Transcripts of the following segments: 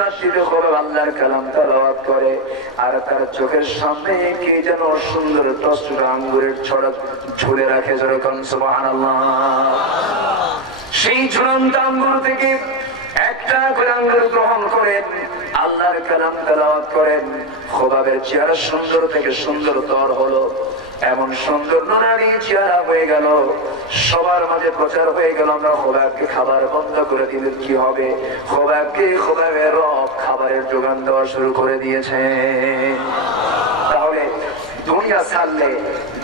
রাত্রিতে খোবা আল্লাহর কালাম তেলাওয়াত করে আর তার চোখের সামনে কি যেন সুন্দর টসটসে আঙ্গুরের ছড়া ঝুলে রাখে, যেরকম সুবহানাল্লাহ। সেই ঝুলন্ত আঙ্গুর থেকে একটা করে আঙ্গুর গ্রহণ করেন, আল্লাহর কালাম তেলাওয়াত করেন, খোবাবের চেহারা সুন্দর থেকে সুন্দরতর হলো, এমন সুন্দর নুরানি চেহারা হয়ে গেল, সবার মাঝে প্রচার হয়ে গেল। আমরা খোবাবকে খাবার বন্ধ করে দিলে কি হবে? খোবাবের রব খাবারের যোগান দেওয়া শুরু করে দিয়েছে। তাহলে দুনিয়া ছাড়লে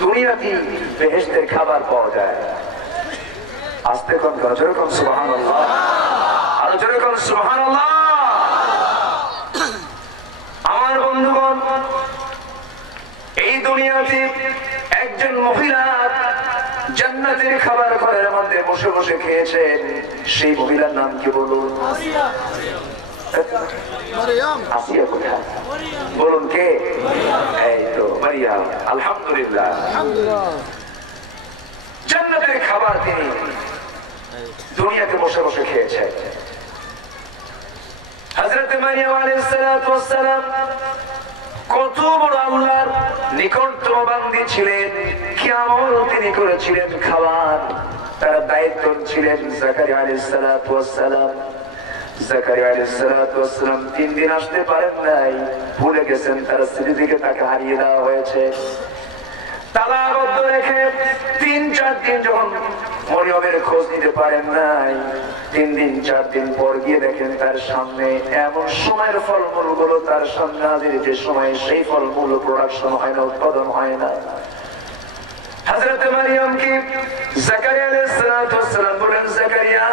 দুনিয়াতেই বেহেশতের খাবার পাওয়া যায়। আস্তে কোন যেরকম সুবহানাল্লাহ, আরো যেরকম সুবহানাল্লাহ। আমার বন্ধুগণ, এই দুনিয়াতে একজন মহিলা জান্নাতের খাবার ঘরের মধ্যে বসে বসে খেয়েছেন। সেই মহিলার নাম কি বলুন? আসিয়া কোথায় বলুন? কে? এই তো মারিয়াম। আলহামদুলিল্লাহ, জান্নাতের খাবার তিনি দুনিয়াতে বসে বসে খেয়েছেন। হযরত মারিয়াম আলাইহিস সালাতু ওয়াস সালাম কত বড় আল্লাহর নিকটতম বান্দী ছিলেন, কি আমল তিনি করেছিলেন খাবার, তার দায়িত্ব ছিলেন। জাকারিয়া আলাইহিস সালাতু ওয়াস সালাম, জাকারিয়া আলাইহিস সালাতু ওয়াস সালাম 3 দিন আসতে পারেন নাই, ভুলে গেছেন, তার স্ত্রী থেকে তাকে হারিয়ে দেওয়া হয়েছে। তালাবদ্ধ রেখে 3-4 দিন যখন মরিয়মের খোঁজ নিতে পারেন নাই, 3 দিন 4 দিন পর গিয়ে দেখেন তার সামনে এমন সময়ের ফলমূল গুলো তার সামনে হাজির, যে সময় সেই ফলমূল প্রোডাকশন হয় না, উৎপাদন হয় না। হযরত মারিয়ামকে জাকারিয়া আলাইহিস সালাতু ওয়াস সালাম বলেন, জাকারিয়া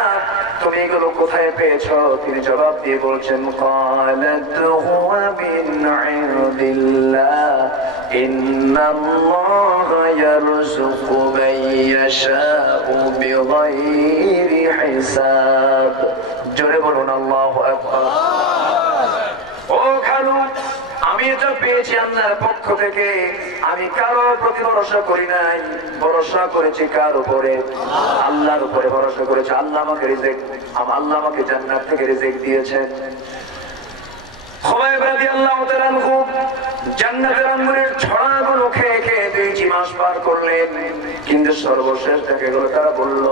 তুমি এগুলো কোথায় পেয়েছো? তিনি জবাব দিয়ে বলছেন, ক্বালাত হুয়া মিন ইনদিল্লাহ ইন্নাল্লাহা ইয়ারযুকু মান ইয়াশাউ বিগাইরি হিসাব। জোরে বলুন আল্লাহু আকবার। ও খালু, আমি এটা পেয়েছি আল্লাহর পক্ষ থেকে, আমি কারো প্রতি ভরসা করি নাই, ভরসা করেছি কার উপরে? আল্লাহর উপরে ভরসা করেছি। আল্লাহ আমাকে জান্নাত থেকে রিজিক দিয়েছেন। খুবাইব রাদিয়াল্লাহু তাআলা আনহু জান্নাতের আঙ্গুরের ছড়াগুলো খেয়ে খেয়ে 2 মাস পার করলেন, কিন্তু সর্বশেষ থেকে গেল তারা বলল,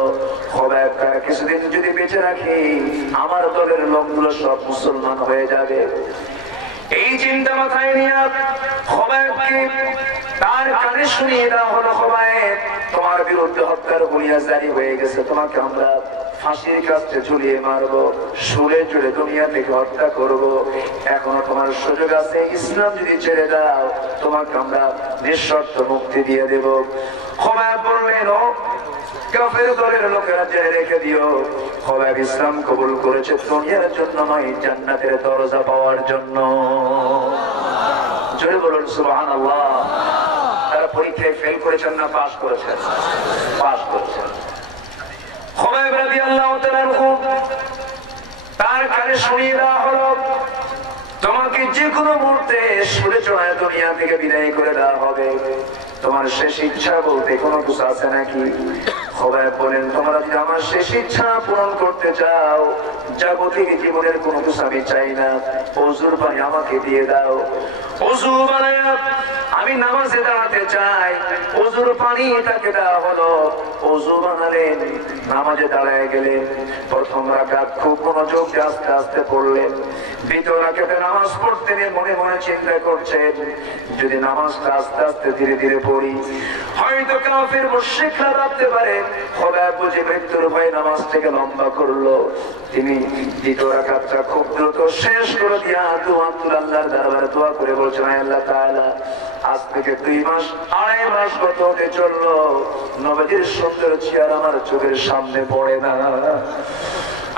খুবাইব তারা কিছুদিন যদি বেঁচে রাখি আমার দলের লোকগুলো সব মুসলমান হয়ে যাবে। এই চিন্তা মাথায় নিয়ে খুবাইবকে তার কানে শুনিয়ে দেওয়া হলো, খুবাইব তোমার বিরুদ্ধে হত্যার হুলিয়া জারি হয়ে গেছে, তোমাকে আমরা ফাঁসির কাছে ঝুলিয়ে মারবো, সুরে চড়ে দুনিয়া থেকে হত্যা করবো, এখনো তোমার সুযোগ আছে, ইসলাম যদি ছেড়ে দাও তোমাকে আমরা নিঃশর্ত মুক্তি দিয়ে দেব। খুবাইব বললেন, ও কাফের দলের লোকেরা জেনে রেখে দিও, খুবাইব ইসলাম কবুল করেছে দুনিয়ার জন্য নয়, জান্নাতের দরজা পাওয়ার জন্য। জোরে বলুন সুবহানাল্লাহ। তারা পরীক্ষায় ফেল করেছেন না পাস করেছেন? পাস করেছেন। খুবাইব রাদিয়াল্লাহু তাআলা আনহু তার কানে শুনিয়ে দেওয়া হলো, তোমাকে যে কোনো মুহূর্তে সুরে চড়ায় দুনিয়া থেকে বিদায় করে দেওয়া হবে, তোমার শেষ ইচ্ছা বলতে কোনো কিছু আছে নাকি? খুবাইব বলেন, তোমরা যদি আমার শেষ ইচ্ছা পূরণ করতে চাও, জাগতিক জীবনের কোনো কিছু আমি চাই না, ওযুর পানি আমাকে দিয়ে দাও, ওযু বানায়া আমি নামাজে দাঁড়াতে চাই। ওযুর পানি তাকে দেওয়া হলো, ওযু বানালেন, নামাজে দাঁড়ায় গেলেন। প্রথম রাকাত খুব মনোযোগ দিয়ে আস্তে আস্তে পড়লেন, দ্বিতীয় রাকাতে নামাজ পড়তে নিয়ে মনে মনে চিন্তা করছেন, যদি নামাজটা আস্তে আস্তে ধীরে ধীরে পড়ি হয়তো কাফের মুশরিকরা ভাবতে পারে খুবাইব বুঝি মৃত্যুর ভয়ে নামাজটাকে লম্বা করলো। তিনি দ্বিতীয় রাকাতটা খুব দ্রুত শেষ করে দিয়া আল্লাহর দরবারে দোয়া করে বলছেন, আল্লাহ তাআলা আজ থেকে 2 মাস 2.5 মাস কত হতে চললো, নবীর সুন্দর চেহারা আমার চোখের সামনে পড়ে না।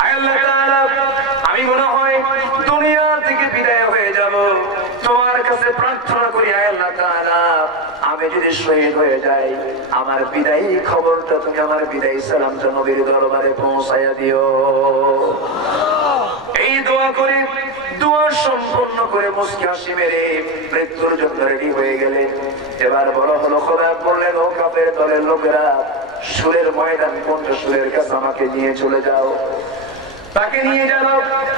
আল্লাহ তাআলা আমি মনে হয় দুনিয়া থেকে বিদায় হয়ে যাব, তোমার কাছে প্রার্থনা করি, আল্লাহ তাআলা আমি যদি শহীদ হয়ে যাই আমার বিদায়ী খবরটা তুমি আমার বিদায়ী সালামটা নবীর দরবারে পৌঁছায়া দিও। এই দোয়া করে দোয়া সম্পূর্ণ করে মুস্কি হাসি মেরে মৃত্যুর জন্য রেডি হয়ে গেলেন। এবার বড় হলো, খুবাইব বললেন, ও কাফের দলের লোকেরা, সুরের ময়দান কোনটা সুরের কাছে আমাকে নিয়ে চলে যাও। তাকে নিয়ে গেল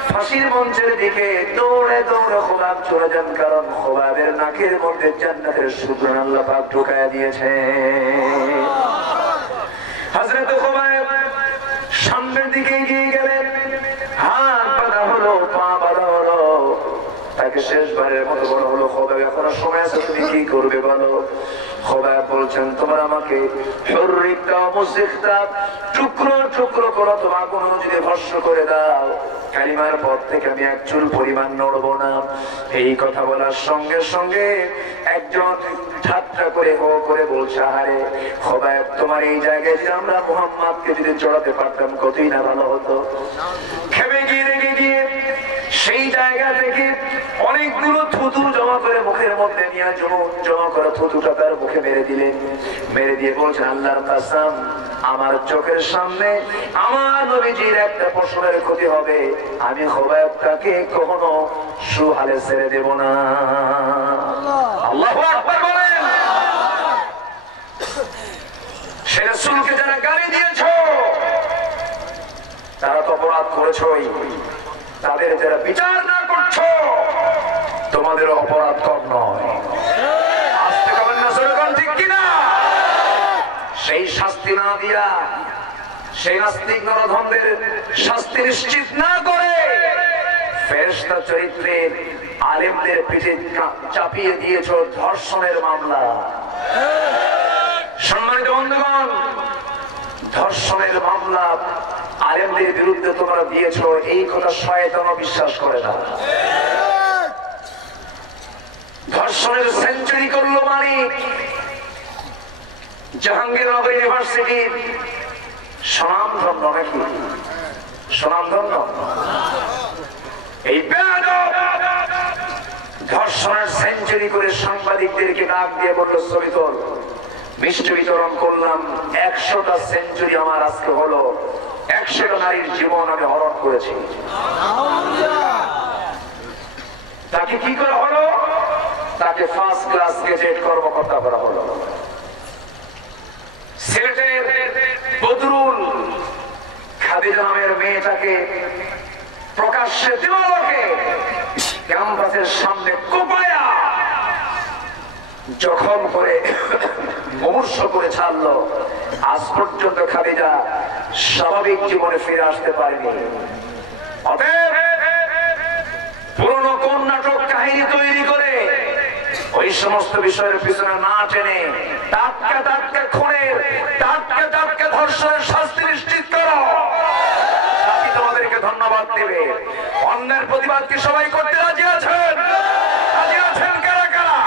ফাঁসির মঞ্চের দিকে। দৌড়ে দৌড়ে খোবাব চলে যান, কারণ খোবাবের নাকের মধ্যে জান্নাতের সুঘ্রাণ আল্লাহ পাক ঢুকায়া দিয়েছে। হযরত খোবাব সামনের দিকে এগিয়ে গেলেন, হাত বাঁধা হলো, পা বাঁধা হলো। তাকে শেষবারের মতো বলা হলো, খোবাব এখনো সময় আছে, তুমি কি করবে বলো। খোবাব বলছেন, তোমার আমাকে টুকরো টুকরো করো, তোমার কোনো যদি ভস্ম করে দাও, কালিমার পর থেকে আমি এক চুল পরিমাণ নড়বো না। এই কথা বলার সঙ্গে সঙ্গে একজন ঠাট্টা করে হো করে বলছে, আরে খোবাব, তোমার এই জায়গায় যে আমরা মুহাম্মদকে যদি চড়াতে পারতাম কতই না ভালো হতো। খেপে গিয়ে রেগে গিয়ে সেই জায়গা থেকে অনেকগুলো থুতু জমা করে মুখের মধ্যে নিয়ে জমা করা থুতুটা তার মুখে মেরে দিলেন। মেরে দিয়ে বলছেন, আল্লাহর কসম, আমার চোখের সামনে আমার নবীজির একটা পশমের ক্ষতি হবে, আমি খোবাবটাকে কখনো সুহালে ছেড়ে দেব না। আল্লাহু আকবার বলেন। সে রাসূলকে যারা গালি দিয়েছো, তারা তো অপরাধ করেছই, তাদের যারা বিচার না করছো, তোমাদের অপরাধ কম নয়। আস্তে কবেন না, সেরকম ঠিক কিনা? সেই শাস্তি না দিয়া, সেই নাস্তিক নরধমদের শাস্তি নিশ্চিত না করে ফেরেশতা চরিত্রের আলেমদের পিঠে চাপিয়ে দিয়েছ ধর্ষণের মামলা। সম্মানিত বন্ধুগণ, ধর্ষণের মামলা আলেমদের বিরুদ্ধে তোমরা দিয়েছ, এই কথা শয়তানও বিশ্বাস করে না। ধর্ষণের সেঞ্চুরি করলো মানিক, জাহাঙ্গীরনগর ইউনিভার্সিটির স্বনামধন্য, নাকি স্বনামধন্য এই বেয়াদব ধর্ষণের সেঞ্চুরি করে সাংবাদিকদেরকে ডাক দিয়ে বললো, ছবি তোল। মিষ্টি বিতরণ করলাম, 100টা সেঞ্চুরি আমার আজকে হলো, 100টা নারীর জীবন আমি হরণ করেছি। তাকে কি করা হলো? তাকে ফার্স্ট ক্লাস গেজেট কর্মকর্তা করা হলো। সিলেটের বদরুল খাদিজা নামের মেয়েটাকে প্রকাশ্যে দিবালোকে ক্যাম্পাসের সামনে কোপায়া জখম করে মুমূর্ষ করে ছাড়লো। আজ পর্যন্ত খাদিজা স্বাভাবিক জীবনে ফিরে আসতে পারেনি। অতএব পুরনো কোন নাটক কাহিনী তৈরি করে ওই সমস্ত বিষয়ের পিছনে না টেনে টাটকা টাটকা খুনের, টাটকা টাটকা ধর্ষণের শাস্তি নিশ্চিত করো। জাতি তোমাদেরকে ধন্যবাদ দেবে। অন্যের প্রতিবাদ কি সবাই করতে রাজি আছেন? রাজি আছেন কারা কারা?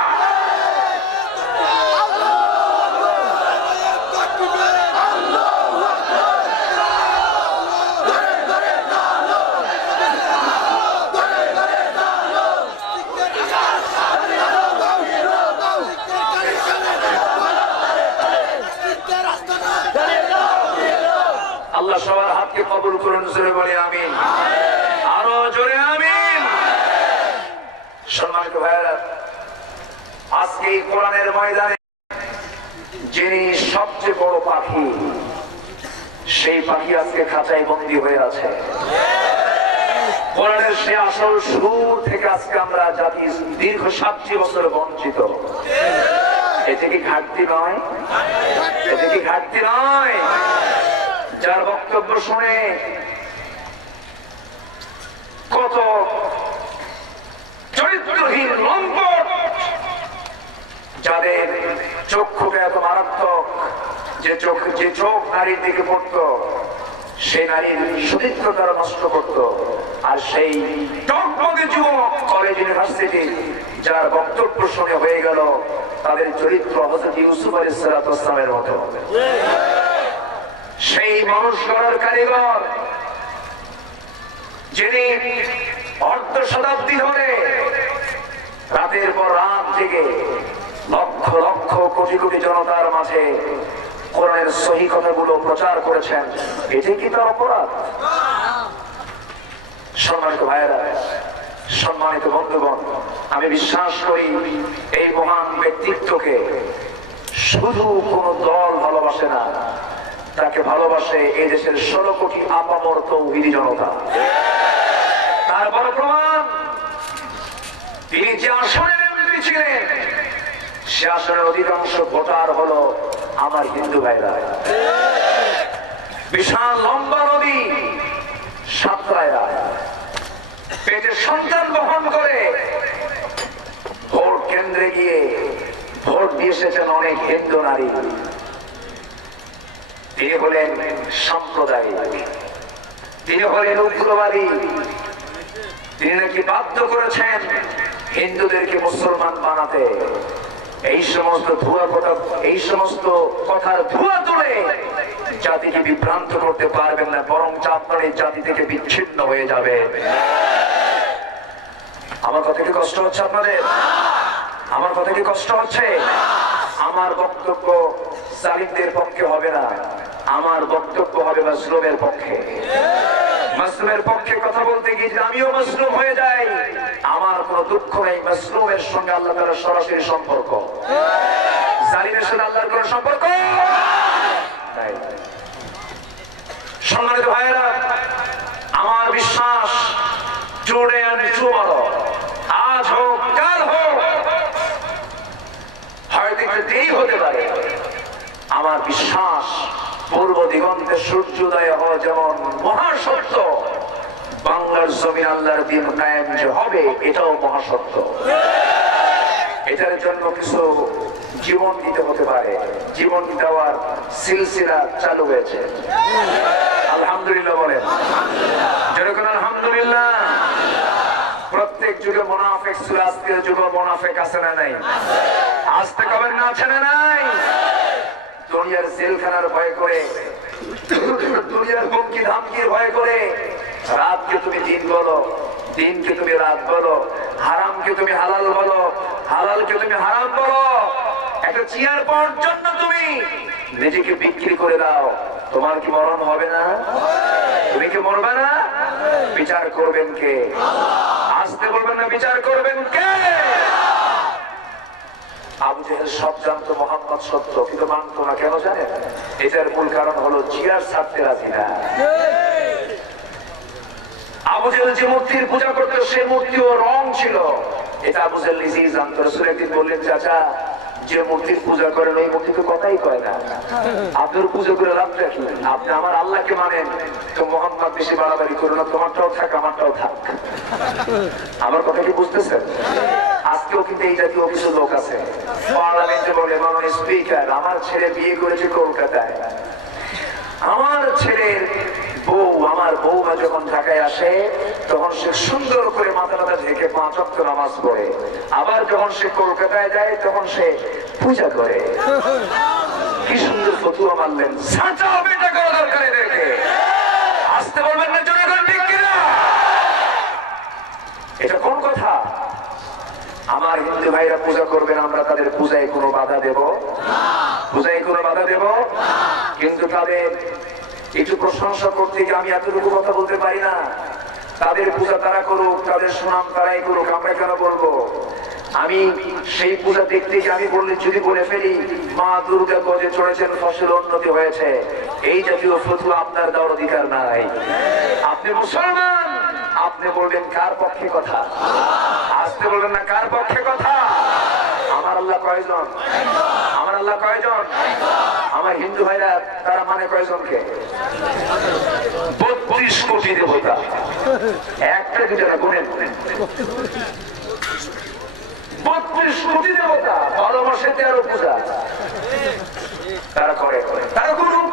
আল্লাহ সবার হাতকে কবুল করুন, জোরে বলে আমিন। আরো জোরে আমিন। সম্মানিত ভাইরা, আজকে এই কোরআনের ময়দানে যিনি সবচেয়ে বড় পাখি, সেই পাখি আজকে খাঁচায় বন্দী হয়ে আছে। কোরআনের সে আসল সুর থেকে আজকে আমরা জাতি দীর্ঘ 70 বছর বঞ্চিত। এতে কি ঘাটতি নয়? এতে কি ঘাটতি নয়? যার বক্তব্য শুনে কত চরিত্রহীন লম্পট, যাদের চক্ষুকে এত মারাত্মক, যে চোখ নারীর দিকে পড়ত, সেই নারীর সুচিত্র তারা নষ্ট করত। আর সেই টকমগে যুবক কলেজ ইউনিভার্সিটি যার বক্তব্য শুনে হয়ে গেল তাদের চরিত্র হযরত ইউসুফ আলাইহিস সালামের মতো। সেই মানুষ গড়ার কারিগর, যিনি অর্ধ শতাব্দী ধরে রাতের পর রাত জেগে লক্ষ লক্ষ কোটি কোটি জনতার মাঝে কোরআনের সহি কথাগুলো প্রচার করেছেন, এটি কি তার অপরাধ? সম্মানিত ভাইয়েরা, সম্মানিত বন্ধুগণ, আমি বিশ্বাস করি এই মহান ব্যক্তিত্বকে শুধু কোন দল ভালোবাসে না, তাকে ভালোবাসে এই দেশের 16 কোটি আপামর তৌহিদি জনতা। তারপর প্রমাণ, তিনি যে আসনের এমপি ছিলেন সে আসনের অধিকাংশ ভোটার হলো আমার হিন্দু ভাইরা। বিশাল লম্বা নদী সাতরায়রা, পেটে সন্তান বহন করে ভোট কেন্দ্রে গিয়ে ভোট দিয়ে এসেছেন অনেক হিন্দু নারী। তিনি হলেন সাম্প্রদায়িক, তিনি হলেন উগ্রবাদী, তিনি নাকি বাধ্য করেছেন হিন্দুদেরকে মুসলমান বানাতে। এই সমস্ত কথার ধোঁয়া তুলে জাতিকে বিভ্রান্ত করতে পারবেন না, বরং আপনার এই জাতি থেকে বিচ্ছিন্ন হয়ে যাবে। আমার কথা কি কষ্ট হচ্ছে আপনাদের? আমার কথা কি কষ্ট হচ্ছে? আমার বক্তব্য জালিমদের পক্ষে হবে না, আমার বক্তব্য হবে মাসলুমের পক্ষে। মাসলুমের পক্ষে কথা বলতে গিয়ে যদি আমিও মাসলুম হয়ে যাই, আমার কোনো দুঃখ নেই। মাসলুমের সঙ্গে আল্লাহ তাআলার সরাসরি সম্পর্ক, জালিমের সাথে আল্লাহর কোনো সম্পর্ক নাই। সম্মানিত ভাইয়েরা, আমার বিশ্বাস জোরে আনে চুমারো, আজ হোক কাল হোক, হয়তো একটু দেরি হতে পারে। আমার বিশ্বাস পূর্ব দিগন্তে সূর্যোদয় হওয়া যেমন মহাসত্য, বাংলার জমিন আল্লাহর দিন কায়েম যে হবে এটাও মহাসত্য। এটার জন্য কিছু জীবন দিতে হতে পারে, জীবন দেওয়ার সিলসিলা চালু হয়েছে। আলহামদুলিল্লাহ বলেন, যেরকম আলহামদুলিল্লাহ। প্রত্যেক যুগে মুনাফিক ছিল, আজকের যুগে মুনাফিক আছে না নাই? আসতে কবেন না, আছে না নাই? দুনিয়ার জেলখানার ভয় করে, দুনিয়ার হুমকি ধামকির ভয় করে রাতকে তুমি দিন বলো, দিনকে তুমি রাত বলো, হারামকে তুমি হালাল বলো, হালালকে তুমি হারাম বলো। একটা চেয়ার পাওয়ার জন্য তুমি নিজেকে বিক্রি করে দাও, তোমার কি মরণ হবে না? তুমি কি মরবে না? বিচার করবেন কে? আসতে বলবেন না, বিচার করবেন কে? আবু জেহেল সব জানতো মোহাম্মদ সত্য, কিন্তু মানতো না। কেন জানেন? এটার মূল কারণ হলো জিয়ার ছাড়তে রাজি না। আবু জেহেল যে মূর্তির পূজা করতো সে মূর্তিও রং ছিল, এটা আবু জেহেল নিজেই জানতো। রাসূল একদিন বললেন, চাচা যে মূর্তির পূজা করেন ওই মূর্তি তো কথাই কয় না, আপনার পূজা করে লাভটা কি? আপনি আমার আল্লাহকে মানেন তো মোহাম্মদ বেশি বাড়াবাড়ি করো না, তোমারটাও থাক আমারটাও থাক। আমার কথা কি বুঝতেছেন? আজকেও কিন্তু এই জাতীয় কিছু লোক আছে, পার্লামেন্টে বলে মাননীয় স্পিকার আমার ছেলে বিয়ে করেছে কলকাতায়, আমার ছেলের বউ, আমার বউমা যখন ঢাকায় আসে তখন সে সুন্দর করে মাথা মাথা ঢেকে 5 ওয়াক্ত নামাজ পড়ে, আবার যখন সে কলকাতায় যায় তখন সে পূজা করে। কি সুন্দর ফতুয়া মারলেন, সাঁচা বেটা করা দরকার এদেরকে। আসতে বলবেন না, জোরে করে ঠিক কিনা? এটা কোন কথা? আমার হিন্দু ভাইরা পূজা করবেন, আমরা তাদের পূজায় কোনো বাধা দেব? পূজায় কোনো বাধা দেব? কিন্তু তাদের একটু প্রশংসা করতে গিয়ে আমি এতটুকু কথা বলতে পারি না, তাদের পূজা তারা করুক, তাদের সুনাম তারাই করুক, আমরা কেন বলবো? আমি সেই পূজা দেখতে গিয়ে আমি বললে যদি বলে ফেলি মা দুর্গা গজে চড়েছেন, ফসল উন্নতি হয়েছে, এই জাতীয় ফতুয়া আপনার দেওয়ার অধিকার নাই। আপনি মুসলমান, আপনি বলবেন কার পক্ষে কথা? আসতে বলবেন না, কার পক্ষে কথা? আমার আল্লাহ কয়জন? আমার আল্লাহ কয়জন? আমার হিন্দু ভাইরা তারা মানে কয়জনকে? 32 কোটি দেবতা, একটা দুটা না, গুনেন। 32 কোটি দেবতা, ভালোবাসে 13 পূজা তারা করে, তারা করুক।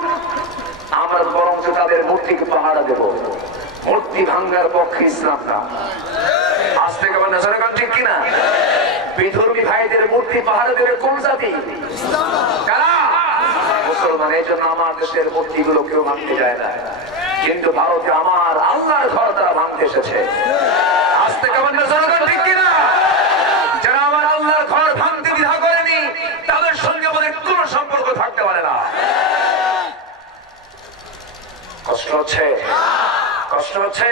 আমরা বরঞ্চ তাদের মূর্তিকে পাহারা দেব। মূর্তি ভাঙ্গার পক্ষে ইসলাম না। আসতে কেমন নজরগান ঠিক কিনা? বিধর্মী ভাইদের মূর্তি পাহারা দেবে কোন জাতি? কারা? মুসলমান। এই জন্য আমার দেশের মূর্তিগুলো কেউ ভাঙতে যায় না, কিন্তু ভারতে আমার আল্লাহর ঘর তারা ভাঙতে এসেছে। আসতে কেমন নজরগান ঠিক কিনা? যারা আমার আল্লাহর ঘর ভাঙতে দ্বিধা করেনি তাদের সঙ্গে আমাদের কোনো সম্পর্ক থাকতে পারে না। কষ্ট হচ্ছে? কষ্ট হচ্ছে?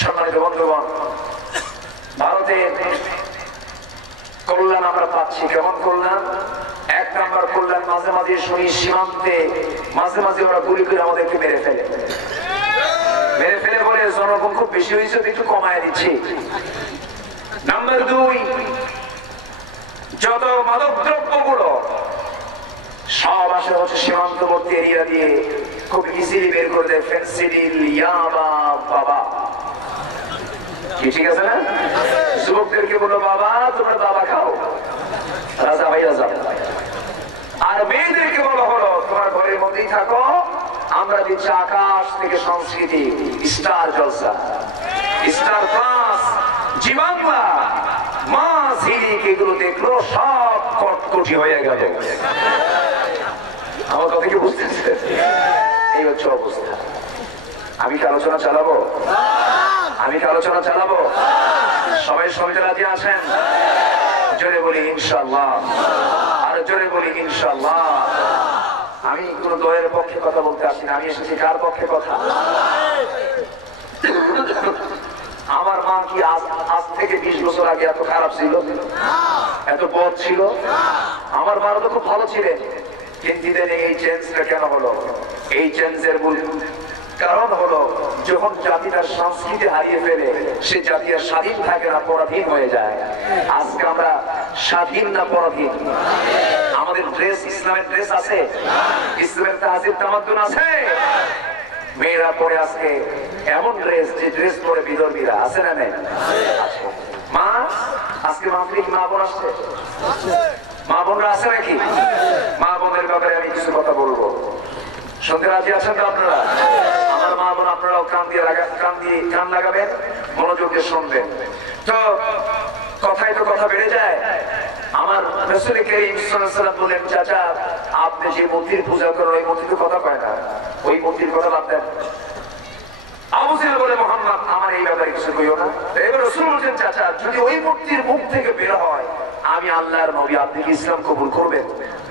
সম্মানিত বন্ধুগণ, ভারতের কল্যাণ আমরা পাচ্ছি। কেমন কল্যাণ? এক নাম্বার করলেন, মাঝে মাঝে শুনি সীমান্তে মাঝে মাঝে ওরা গুলি করে আমাদেরকে মেরে ফেলে বলে জনগণ খুব বেশি হয়েছে, একটু কমায় দিচ্ছি। নাম্বার 2, যত মাদক দ্রব্য গুলো সব আসে হচ্ছে সীমান্তবর্তী এরিয়া দিয়ে খুব ইজিলি বের করে দেয়, ফেন্সিডিল, ইয়াবা, বাবা। কি ঠিক আছে না? যুবকদেরকে বলো বাবা তোমরা বাবা খাও, রাজা ভাইয়া যাও। আর মেয়েদেরকে বলা হলো তোমার ঘরের মধ্যেই থাকো, আমরা দিচ্ছি আকাশ থেকে সংস্কৃতি, স্টার জলসা, স্টার প্লাস, জি বাংলা, মা ঝিলিক, এগুলো দেখলো সব কটকটি হয়ে গেল। আমার কথা কি বুঝতেছে? এই হচ্ছে অবস্থা। আমি কি আলোচনা চালাবো? সবাই শুনতে রাজি আছেন? জোরে বলি ইনশাআল্লাহ, আর জোরে বলি ইনশাআল্লাহ। আমি কোন দয়ের পক্ষে কথা বলতে আসি না, আমি এসেছি কার পক্ষে কথা? আমার মা কি আজ থেকে 20 বছর আগে এত খারাপ ছিল, এত বদ ছিল? আমার মা তো খুব ভালো ছিলেন, কিন্তু এই চেঞ্জটা কেন হলো? এই চেঞ্জের মূল কারণ হলো যখন জাতি তার সংস্কৃতি হারিয়ে ফেলে, সে জাতি আর স্বাধীন থাকে না, পরাধীন হয়ে যায়। আজকে আমরা স্বাধীন না পরাধীন? আমাদের ড্রেস, ইসলামের ড্রেস আছে, ইসলামের তাহজিব তামাদ্দুন আছে। মেয়েরা পরে আজকে এমন ড্রেস, যে ড্রেস পরে বিধর্মীরা আছে না নেই? মা আজকে মাহফিল মা বোন আসছে, মা বোনরা আছে নাকি? মা বোনের ব্যাপারে আমি কিছু কথা বলবো, শুনতে রাজি আছেন তো আপনারা? আমার মা বোন আপনারাও কান লাগাবেন, মনোযোগ দিয়ে শুনবেন। তো কথাই তো কথা বেড়ে যায়। আমার রাসূল কারীম সাল্লাল্লাহু আলাইহি ওয়াসাল্লাম বলেন, চাচা আপনি যে মূর্তির পূজা করেন ওই মূর্তি তো কথা কয় না, ওই মূর্তির কথা বাদ দেন। আবু জাহেল বলে, মুহাম্মদ আমার এই ব্যাপারে কিছু কইও না। এবার রাসূল বলেন, চাচা যদি ওই মূর্তির মুখ থেকে বের হয় আমি আল্লাহর নবী, আপনি কি ইসলাম কবুল করবেন?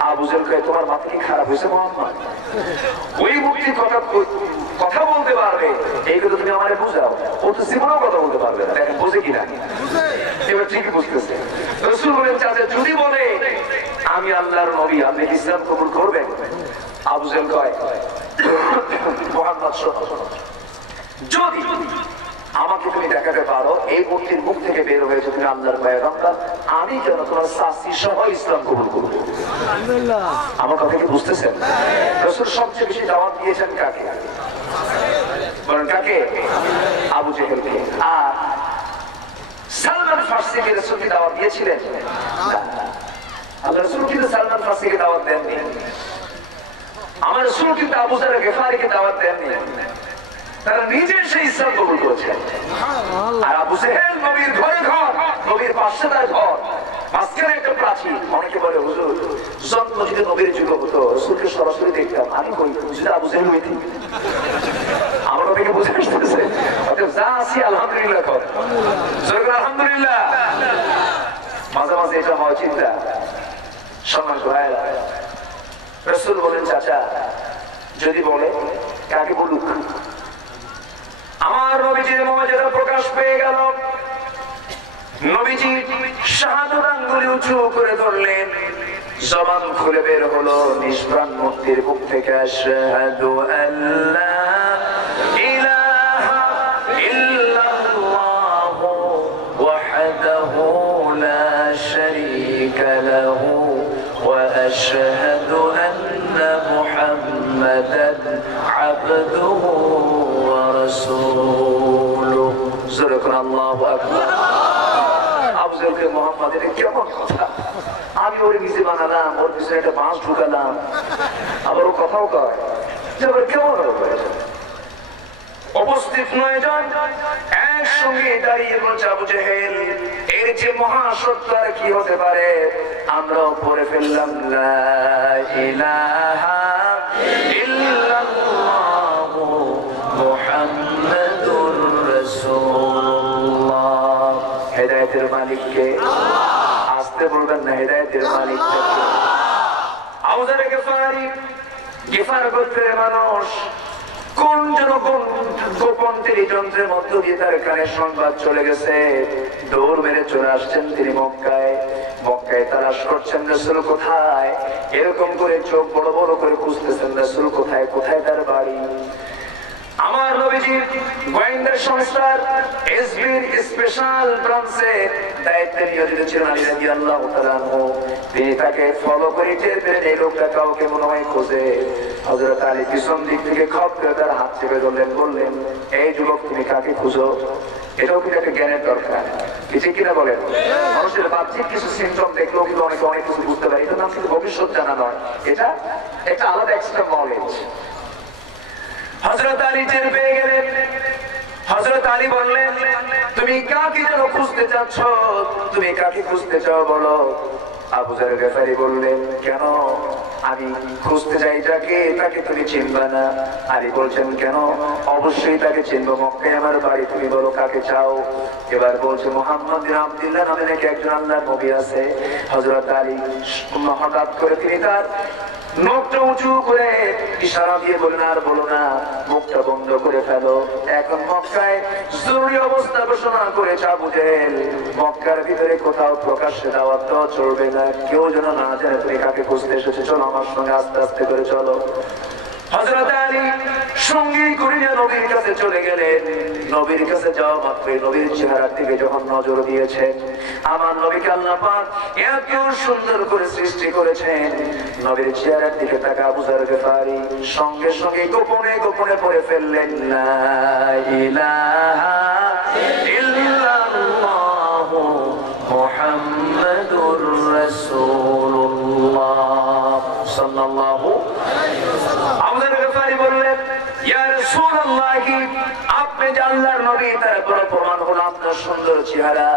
আবু জাহেল কয়, তোমার মাথা কি খারাপ হয়েছে মুহাম্মদ? ওই মূর্তির কথা বলতে পারবে, এইগুলো তুমি আমারে বুঝাও। ও তো জীবনেও কথা বলতে পারবে না, দেখেন বোঝে কিনা? এবার ঠিকই বুঝতেছে। রাসূল বলেন, চাচা যদি বলে আমি আল্লাহর নবী, আপনি কি ইসলাম কবুল করবেন? আবু জাহেল কয়, মুহাম্মদ যদি আমাকে তুমি দেখাতে পারো এই মূর্তির মুখ থেকে বের হয়েছে তুমি আল্লাহর পয়গম্বর, আমি যেন তোমার শাস্তি সহ ইসলাম কবুল করব। আমার কথা কি বুঝতেছেন? রাসূল সবচেয়ে বেশি দাওয়াত দিয়েছেন কাকে? বলেন কাকে? আবু জেহেলকে। আর সালমান ফারসিকে রাসূল কি দাওয়াত দিয়েছিলেন? আল্লাহ রাসূল কিন্তু সালমান ফারসিকে দাওয়াত দেননি। আমার রাসূল কিন্তু আবু যার গিফারিকে দাওয়াত দেননি, তারা নিজে সেই ইসলাম কবুল করেছেন। আর আবু জেহেল নবীর ঘরে ঘর, নবীর পাশে তার ঘর, মাঝখানে একটা প্রাচীর। অনেকে বলে হুজুর জন্ম যদি নবীর যুগ হতো রাসূলকে সরাসরি দেখতাম, আমি কই হুজুর আবু জেহেল হইতি? আমরা থেকে বুঝে আসতেছে যা আছি আলহামদুলিল্লাহ কর, আলহামদুলিল্লাহ। মাঝে মাঝে এটা হওয়া চিন্তা। সম্মান ভাইরা, রাসূল বলেন, চাচা যদি বলে কাকে বলুক? আমার নবীজির মর্যাদা প্রকাশ পেয়ে গেল। নবীজি শাহাদাত আঙ্গুলি উঁচু করে ধরলেন, জবান খুলে বের হলো নিষ্প্রাণ মূর্তির মুখ থেকে, আশহাদু আল্লা ইলাহা ইল্লাল্লাহু ওয়াহদাহু লা শারীকা লাহু ওয়া আশহাদু আন্না মুহাম্মাদান আবদুহু ওয়া রাসূলুহু। আল্লাহু আকবার। আবু জাহেলকে মুহাম্মদ, এটা কেমন কথা? আমি ওর নিজে বানালাম, ওর পিছনে একটা বাঁশ ঢুকালাম, আবার ও কথাও কয়, কেমন হবে? উপস্থিত 9 জন একসঙ্গে দাঁড়িয়ে বলছে, আবু জাহেল এর যে মহাসত্য আর কি হতে পারে? আমরাও পড়ে ফেললাম লা ইলাহা ইল্লাল্লাহু মুহাম্মাদুর রাসূলুল্লাহ। হেদায়েতের মালিককে আসতে বলবেন না, হেদায়েতের মালিককে। আবু জাহেল গিফার গোত্রের মানুষ, কোন গোপন টেলিযন্ত্রের মধ্য দিয়ে তার কানে সংবাদ চলে গেছে। দৌড় মেরে চলে আসছেন তিনি মক্কায়। মক্কায় তালাশ করছেন রাসূল কোথায়, এরকম করে চোখ বড় বড় করে খুঁজতেছেন রাসূল কোথায়, কোথায় তার বাড়ি। আমার নবীজি গোয়েন্দা সংস্থার এসবির স্পেশাল ব্রাঞ্চের দায়িত্বে নিয়োজিত ছিলেন আলী রাদিয়াল্লাহু তাআলা আনহু। তিনি তাকে ফলো করে টের পেলেন এই লোকটা কাউকে মনে হয় খোঁজে। হযরত আলী পিছন দিক থেকে খপ করে তার হাত চেপে ধরলেন, বললেন, এই যুবক তুমি কাকে খুঁজো? এটাও কিন্তু একটা জ্ঞানের দরকার, কিছু কিনা বলেন। মানুষের বাহ্যিক কিছু সিমটম দেখলেও কিন্তু অনেকে অনেক কিছু বুঝতে পারে। এটা নাম কিন্তু ভবিষ্যৎ জানা নয়, এটা একটা আলাদা এক্সট্রা নলেজ। হযরত আলী টের পেয়ে গেলেন। হযরত আলী বললেন, তুমি কাকে যেন খুঁজতে চাচ্ছ, তুমি কাকে খুঁজতে চাও বলো। আবু যর গফারি বললেন, কেন? আমি খুঁজতে যাই যাকে, তাকে তুমি চিনবা না? আলী বলছেন, কেন? অবশ্যই তাকে চিনবো, মক্কায় আমার বাড়ি, তুমি বলো কাকে চাও। এবার বলছে, মুহাম্মদ বিন আব্দুল্লাহ নামে নাকি একজন আল্লাহর নবী আছে। হযরত আলী হঠাৎ করে তিনি তার মুখটা উঁচু করে ইশারা দিয়ে বলেন, আর বলো না, মুখটা বন্ধ করে ফেলো। এখন মক্কায় জরুরি অবস্থা ঘোষণা করেছে আবু জেহেল। মক্কার ভিতরে কোথাও প্রকাশ্যে দাওয়াত দেওয়া চলবে না, কেউ যেন না জানে তুমি কাকে খুঁজতে এসেছো। চলো আমার সঙ্গে আস্তে আস্তে করে চলো। হযরত আলী সঙ্গী করে নবীর কাছে চলে গেলেন। নবীর কাছে যাওয়া মাত্রই নবীর চেহারার দিকে যখন নজর দিয়েছেন, আমার নবীকে আল্লাহ পাক এত সুন্দর করে সৃষ্টি করেছেন, নবীর চেহারার দিকে তাকা আবু যর গফারি সঙ্গে সঙ্গে গোপনে গোপনে পড়ে ফেললেন, লা ইলাহা ইল্লাল্লাহু মুহাম্মাদুর রাসূলুল্লাহ সাল্লাল্লাহু আলাইহি ওয়াসাল্লাম। আবু যর গফারি বললেন, ইয়া রাসূলুল্লাহ, আপনি যে আল্লাহর নবী তার বড় প্রমাণ হলো আপনার সুন্দর চেহারা।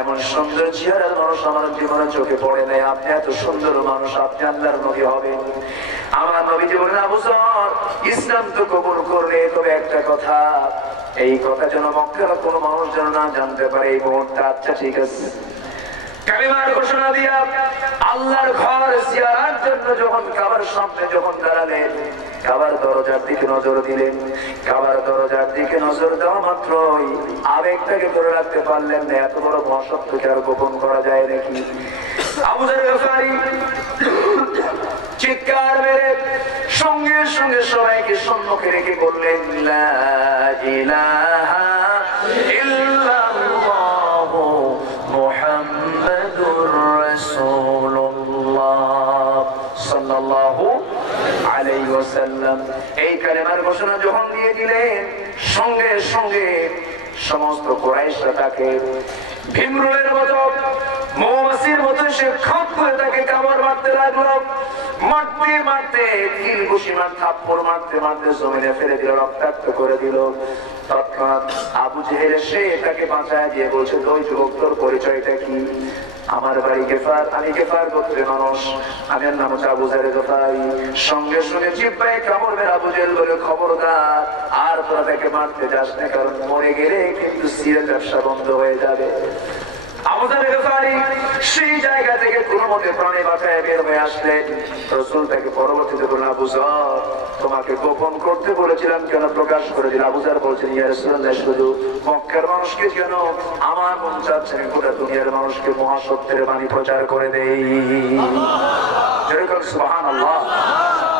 এমন সুন্দর চেহারার মানুষ আমার জীবনে চোখে পড়ে নাই। আপনি এত সুন্দর মানুষ, আপনি আল্লাহর নবী হবেন। আমার নবীজি বলেন, আবু যর, ইসলাম তো কবুল করলে, তবে একটা কথা, এই কথা যেন মক্কার কোনো মানুষ যেন না জানতে পারে এই মুহূর্তে। আচ্ছা ঠিক আছে। কালিমার ঘোষণা দিয়া আল্লাহর ঘর জিয়ারতের জন্য যখন কাবার সামনে যখন দাঁড়ালেন, কাবার দরজার দিকে নজর দিলেন। কাবার দরজার দিকে নজর দেওয়া মাত্রই আবেগটাকে ধরে রাখতে পারলেন না। এত বড় মহাসত্যকে আর গোপন করা যায় নাকি? আবু যর গফারি চিৎকার মেরে সঙ্গে সঙ্গে সবাইকে সম্মুখে রেখে বললেন, লা ইলাহা ইল্লাল্লাহু মুহাম্মাদুর রাসূলুল্লাহ সাল্লাল্লাহু আলাইহি ওয়াসাল্লাম। এই কালেমার ঘোষণা যখন দিয়ে দিলেন, সঙ্গে সঙ্গে সমস্ত কুরাইশরা তাকে ভীমরুলের মতো, মৌমাছির মতো সে খপ করে তাকে কামড় মারতে লাগলো। মারতে মারতে কিল ঘুষি থাপ্পড় মারতে মারতে জমিনে ফেলে দিল, রক্তাক্ত করে দিল। তৎক্ষণাৎ আবু জেহেল সে তাকে বাঁচায় দিয়ে বলছে, ওই যুবক, তোর পরিচয়টা কি? আমার বাড়ি গেফার, আমি গেফার গোত্রের মানুষ, আমার নাম হচ্ছে আবু যর গফারি। সঙ্গে সঙ্গে জিহ্বায় কামড় মেরে আবু জেহেল বলে, খবরদার, আর তোরা তাকে মারতে যাস না, কারণ মরে গেলে কিন্তু সিগারেট ব্যবসা বন্ধ হয়ে যাবে। আবু যর গফারি সেই জায়গা থেকে কোনো মতে প্রাণে বাঁচায় বের হয়ে আসলেন। রাসূল তাকে পরবর্তীতে বললেন, আবু যর, তোমাকে গোপন করতে বলেছিলাম, কেন প্রকাশ করে দিল? আবু যর বলছেন, ইয়া রাসূলুল্লাহ, শুধু মক্কার মানুষকে কেন, আমার মন চাচ্ছে গোটা দুনিয়ার মানুষকে মহাসত্যের বাণী প্রচার করে দেই। যেরকম সুবহানাল্লাহ,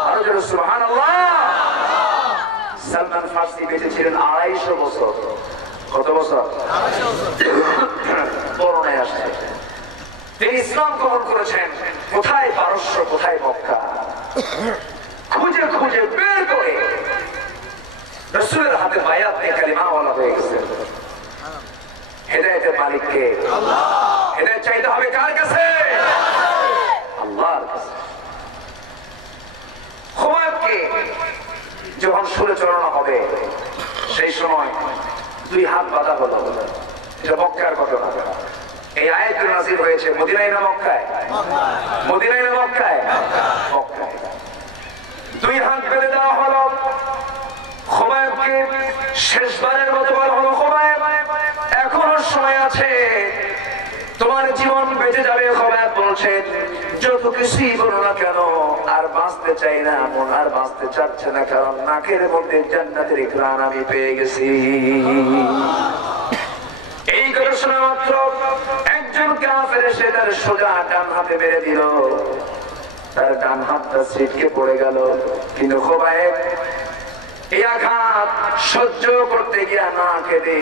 আরো জোরে সুবহানাল্লাহ। সালমান ফার্সি বেঁচে ছিলেন 250 বছর। কত বছর? করোনায় আসছে। তিনি ইসলাম গ্রহণ করেছেন কোথায়? পারস্য, কোথায় মক্কা। খুঁজে খুঁজে বের করে রাসূলের হাতে বায়াত নিয়ে কালিমাওয়ালা হয়ে গেছে। হেদায়েতের মালিক কে? আল্লাহ। হেদায়েত চাইতে হবে কার কাছে? আল্লাহর কাছে। খুবাইবকে যখন সুরে চড়ানো হবে, সেই সময় 2 হাত বাঁধা হলো। এটা মক্কার ঘটনা। এই আয়াত নাযিল হয়েছে মদিনায় না মক্কায়? মদিনায় না মক্কায়? মক্কায়। 2 হাত বেঁধে দেওয়া হলো। খুবাইবকে শেষবারের মতো বলা হলো, খুবাইব, এখনো সময় আছে, তোমার জীবন বেঁচে যাবে। খোবাইব বলছেন যত কিছুই বলো না কেন আর বাঁচতে চাই না, মন আর বাঁচতে চাচ্ছে না, কারণ নাকের মধ্যে জান্নাতের ঘ্রাণ আমি পেয়ে গেছি। এই কথা শোনা মাত্র একজন কাফের এসে তার সোজা ডান হাতে মেরে দিল, তার ডান হাতটা ছিটকে পড়ে গেল। কিন্তু খোবাইব এই আঘাত সহ্য করতে গিয়া না কেঁদে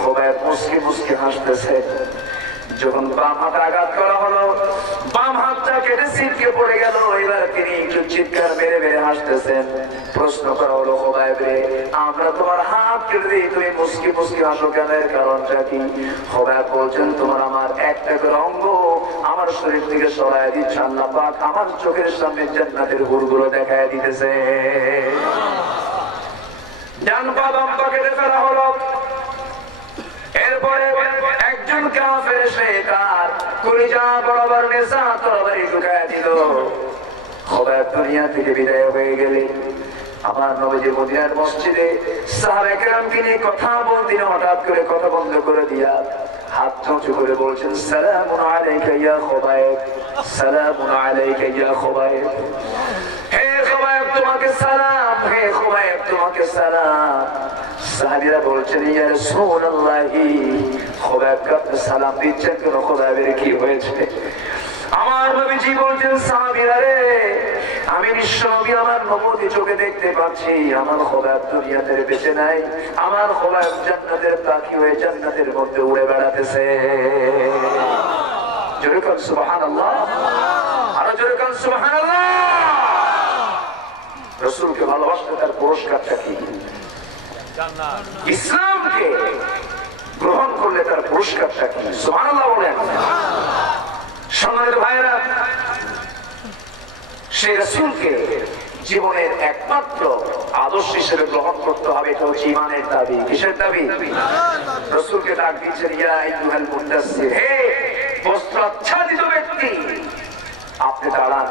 খোবাইব মুসকি মুসকি হাসতেছে। যখন বাম হাতে আঘাত করা হলো, বাম হাতটা কেটে ছিটকে পড়ে গেল। এবার তিনি একটু চিৎকার মেরে মেরে হাসতেছেন। প্রশ্ন করা হলো, খোবাইব রে, আমরা তোমার হাত কেটে দিই, তুমি মুসকি মুসকি হাসো কেন, এর কারণটা কি? খোবাইব বলছেন তোমার আমার একটা করে অঙ্গ আমার শরীর থেকে সরাই দিচ্ছে আল্লাহ পাক, আমার চোখের সামনে জান্নাতের হুরগুলো দেখায় দিতেছে। ডান পা বাম পা কেটে ফেলা হলো। এরপরে একজন কাফের এসে তার কলিজা বরাবর নেশা তরবারি ঢুকায় দিল। খোবাইব দুনিয়া থেকে বিদায় হয়ে গেলে আমার নবীজি মদিনার মসজিদে সাহাবায়ে কেরামকে নিয়ে কথা বলতেন, হঠাৎ করে কথা বন্ধ করে দিয়া হাত উঁচু করে বলছেন সালামুন আলাইকা ইয়া খোবাইব, সালামুন আলাইকা ইয়া খোবাইব। হে খোবাইব তোমাকে সালাম, হে খোবাইব তোমাকে সালাম। সাহাবীরা বলছেন ইয়া রাসূলুল্লাহ, খোবাইবকে আপনি সালাম দিচ্ছেন কেন? খোবাইবের কি হয়েছে? আমার নবীজি বলছেন সাহাবীরা রে, আমি নিশ্চয়ই আমার নবুয়তি চোখে দেখতে পাচ্ছি আমার খোবাইব দুনিয়াতে বেঁচে নাই, আমার খোবাইব জান্নাতের পাখি হয়ে জান্নাতের মধ্যে উড়ে বেড়াতেছে। জোরে বল সুবহানাল্লাহ, আরো জোরে বল সুবহানাল্লাহ। রাসূলকে ভালোবাসলে তার পুরস্কারটা কি? জান্নাত। ইসলামকে গ্রহণ করলে তার পুরস্কারটা কি? সুবহানাল্লাহ বলেন। সম্মানিত ভাইরা, সেই রাসূলকে জীবনের একমাত্র আদর্শ হিসেবে গ্রহণ করতে হবে। এটা হচ্ছে ঈমানের দাবি। কিসের দাবি? রাসূলকে ডাক দিয়েছেন ইয়া আইয়ুহাল মুদাসসির, হে বস্ত্রাচ্ছাদিত ব্যক্তি, আপনি দাঁড়ান,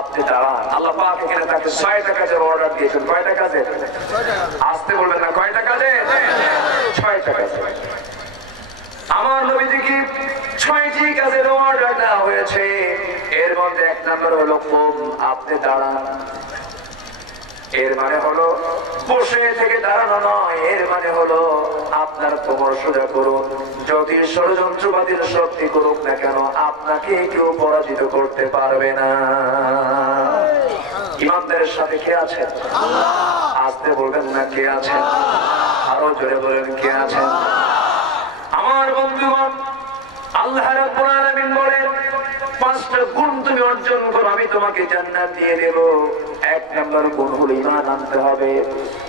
আপনি দাঁড়ান। আল্লাহ পাক এখানে তাকে 6টা কাজের অর্ডার দিয়েছেন। কয়টা কাজের? আসতে বলবেন না, কয়টা কাজের? 6টা কাজের। আমার নবীজিকে 6টি কাজের অর্ডার দেওয়া হয়েছে। এর মধ্যে 1 নম্বর হলো আপনি দাঁড়ান। এর মানে হলো বসে থেকে দাঁড়ানো নয়, এর মানে হলো আপনার কোমর সোজা করুন। যদি ষড়যন্ত্রবাদীর শক্তি করুক না কেন, আপনাকে কেউ পরাজিত করতে পারবে না। ইমানদারের সাথে কে আছেন? আসতে বলবেন না, কে আছেন? আরো জোরে বলেন, কে আছেন? আমার বন্ধুগণ, আল্লাহ রাব্বুল আলামিন বলেন 5টা গুণ তুমি অর্জন করো, আমি তোমাকে জান্নাত দিয়ে দেব। 1 নম্বর গুণ হলো ঈমান আনতে হবে।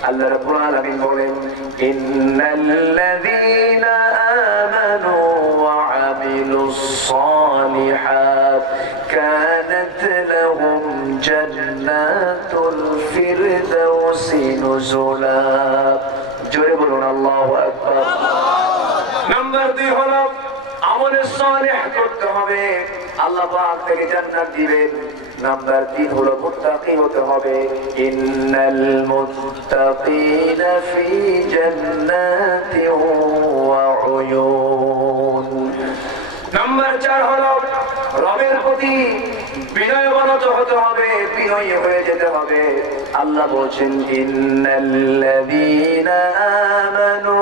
আল্লাহ রাব্বুল আলামিন বলেন ইন্নাল্লাযীনা আমানু ওয়া আমিলুস সালিহাত কানাত লাহুম জান্নাতুল ফিরদাউসি নুজুলা। জোরে বলুন আল্লাহু আকবার। নাম্বার 2 হলো আমলে সালেহ করতে হবে, আল্লাহ পাক থেকে জান্নাত দিবেন। নাম্বার 3 হলো মুত্তাকি হতে হবে। ইন্নাল মুত্তাকিনা ফি জান্নাতিন ওয়া উয়ুন। নাম্বার 4 হলো রবের প্রতি বিনয়বান হতে হবে, বিনয়ী হয়ে যেতে হবে। আল্লাহ বলেন ইন্নাল্লাযীনা আমানু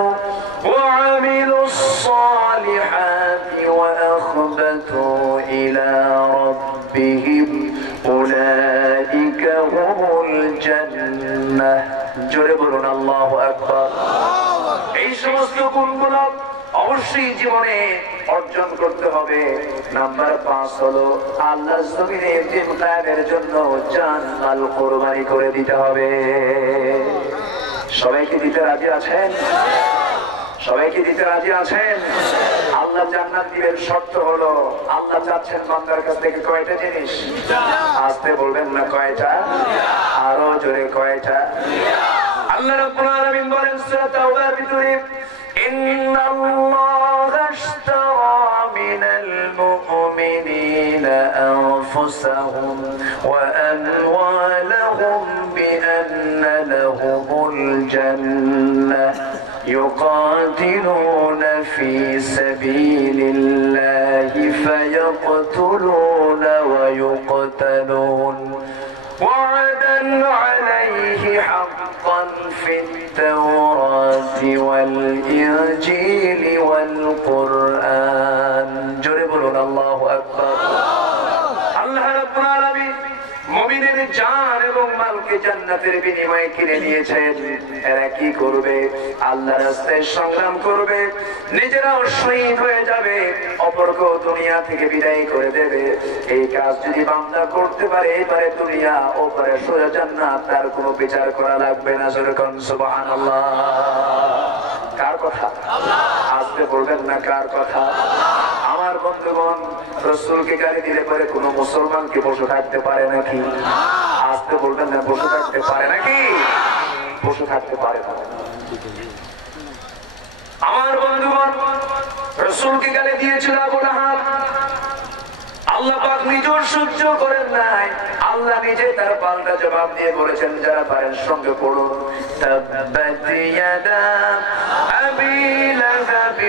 ওয়া আমিলুস সালিহাতি ওয়া আখবাতু ইলা রাব্বিহিম উলাইকা হুমুল জান্নাহ। জোরে বলুন আল্লাহু আকবার। এই সমস্ত গুণগুলো অবশ্যই জীবনে অর্জন করতে হবে। নাম্বার 5 হলো আল্লাহর জমিনে দিন কায়েমের জন্য জান মাল কুরবানি করে দিতে হবে। সবাইকে দিতে রাজি আছেন? সবাইকে দিতে রাজি আছেন? আল্লাহ জান্নাত দিবেন, শর্ত হলো আল্লাহ চাচ্ছেন বান্দার কাছ থেকে কয়টা জিনিস? আসতে বলবেন না, কয়টা? আরো জোরে, কয়টা? আল্লাহ রাব্বুল আলামিন বলেন সূরা তাওবার ভিতরে ইন্নাল্লাহা আশতারা মিনাল মুমিনিনা আনফুসাহুম ওয়া আমওয়ালাহুম বিআন্না লাহুমুল জান্নাহ يقاتلون في سبيل الله يقتلون ويقتلون وعدا عليه حقا في التوراة والإنجيل والقرآن جربنا الله أكبر الله رب العالمين মুমিনের জান এবং মালকে জান্নাতের বিনিময়ে কিনে নিয়েছেন। এরা কি করবে? আল্লাহর রাস্তায় সংগ্রাম করবে, নিজেরাও শহীদ হয়ে যাবে, অপরকেও দুনিয়া থেকে বিদায় করে দেবে। এই কাজ যদি বান্দা করতে পারে, এবারে দুনিয়া ওপারে সোজা জান্নাত, তার কোনো বিচার করা লাগবে না। যেরকম সুবহানাল্লাহ। কার কথা? আসতে বলবেন না কার কথা? আমার বন্ধুগণ, রাসূলকে গালি দিলে পরে কোন মুসলমান কি বসে থাকতে পারে নাকি? আসতে বলবেন না, বসে থাকতে পারে নাকি? বসে থাকতে পারে না। আমার বন্ধুগণ, রাসূলকে গালি দিয়েছিল আবু লাহাব। আল্লাহ পাক নিজেও সহ্য করেন নাই, আল্লাহ নিজে তার পাল্টা জবাব দিয়ে বলেছেন, যারা পারেন সঙ্গে পড়ুন, তাব্বাত ইয়াদা আবি লাহাব